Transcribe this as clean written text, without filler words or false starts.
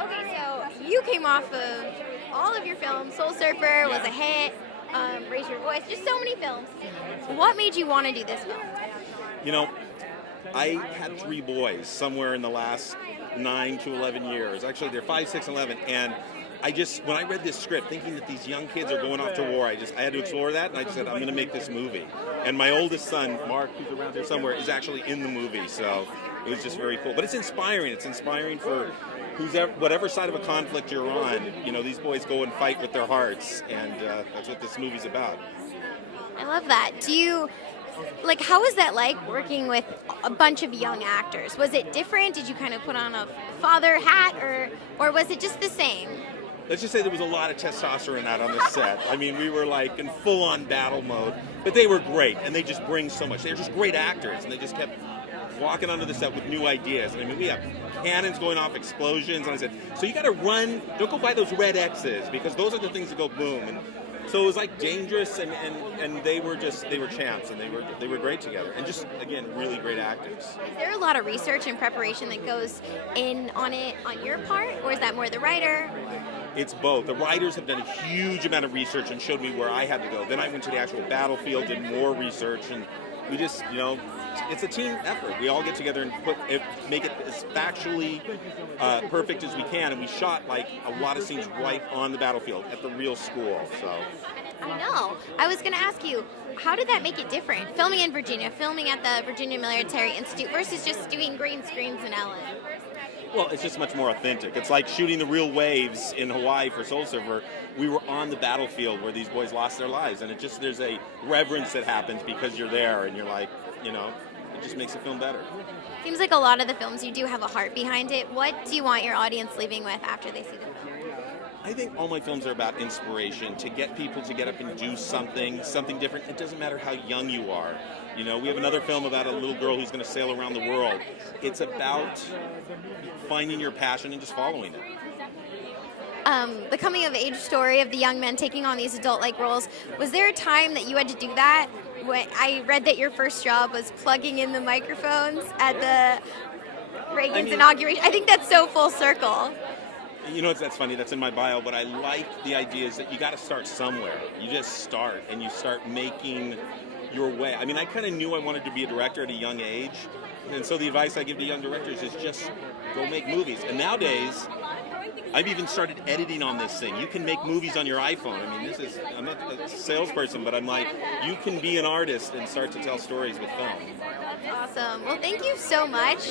Okay, so you came off of all of your films. Soul Surfer was a hit. Raise Your Voice. Just so many films. What made you want to do this film? You know, I had 3 boys somewhere in the last 9 to 11 years. Actually, they're 5, 6, and 11. And when I read this script, thinking that these young kids are going off to war, I had to explore that, and I just said, I'm going to make this movie. And my oldest son, Mark, who's around here somewhere, is actually in the movie. So it was just very cool. But it's inspiring. It's inspiring for whatever side of a conflict you're on. You know, these boys go and fight with their hearts, and that's what this movie's about. I love that. How was that like working with a bunch of young actors? Was it different? Did you kind of put on a father hat, or was it just the same? Let's just say there was a lot of testosterone out on the set. I mean, we were like in full-on battle mode, but they were great, and they just bring so much. They're just great actors, and they just kept walking onto the set with new ideas. And I mean, we have cannons going off, explosions, and I said, so you got to run. Don't go buy those red X's, because those are the things that go boom. And so it was like dangerous, and they were champs, and they were great together, and just again really great actors. Is there a lot of research and preparation that goes in on it on your part, or is that more the writer? It's both. The writers have done a huge amount of research and showed me where I had to go. Then I went to the actual battlefield, did more research, and we just, it's a team effort. We all get together and make it as factually perfect as we can, and we shot like a lot of scenes right on the battlefield at the real school. So I know. I was going to ask you, how did that make it different? Filming in Virginia, filming at the Virginia Military Institute versus just doing green screens in LA? Well, it's just much more authentic. It's like shooting the real waves in Hawaii for Soul Surfer. We were on the battlefield where these boys lost their lives, and there's a reverence that happens because you're there, and you're like, it just makes the film better. Seems like a lot of the films, you do have a heart behind it. What do you want your audience leaving with after they see the film? I think all my films are about inspiration, to get people to get up and do something different. It doesn't matter how young you are. We have another film about a little girl who's going to sail around the world. It's about finding your passion and just following it. The coming of age story of the young men taking on these adult-like roles, was there a time that you had to do that? When I read that your first job was plugging in the microphones at the Reagan's inauguration. I think that's so full circle. That's funny. That's in my bio, but I like the idea is that you got to start somewhere. You just start, and you start making your way. I mean, I kind of knew I wanted to be a director at a young age, and so the advice I give to young directors is just go make movies. And nowadays, I've even started editing on this thing. You can make movies on your iPhone. I mean, I'm not a salesperson, but I'm like, you can be an artist and start to tell stories with film. Awesome. Well, thank you so much.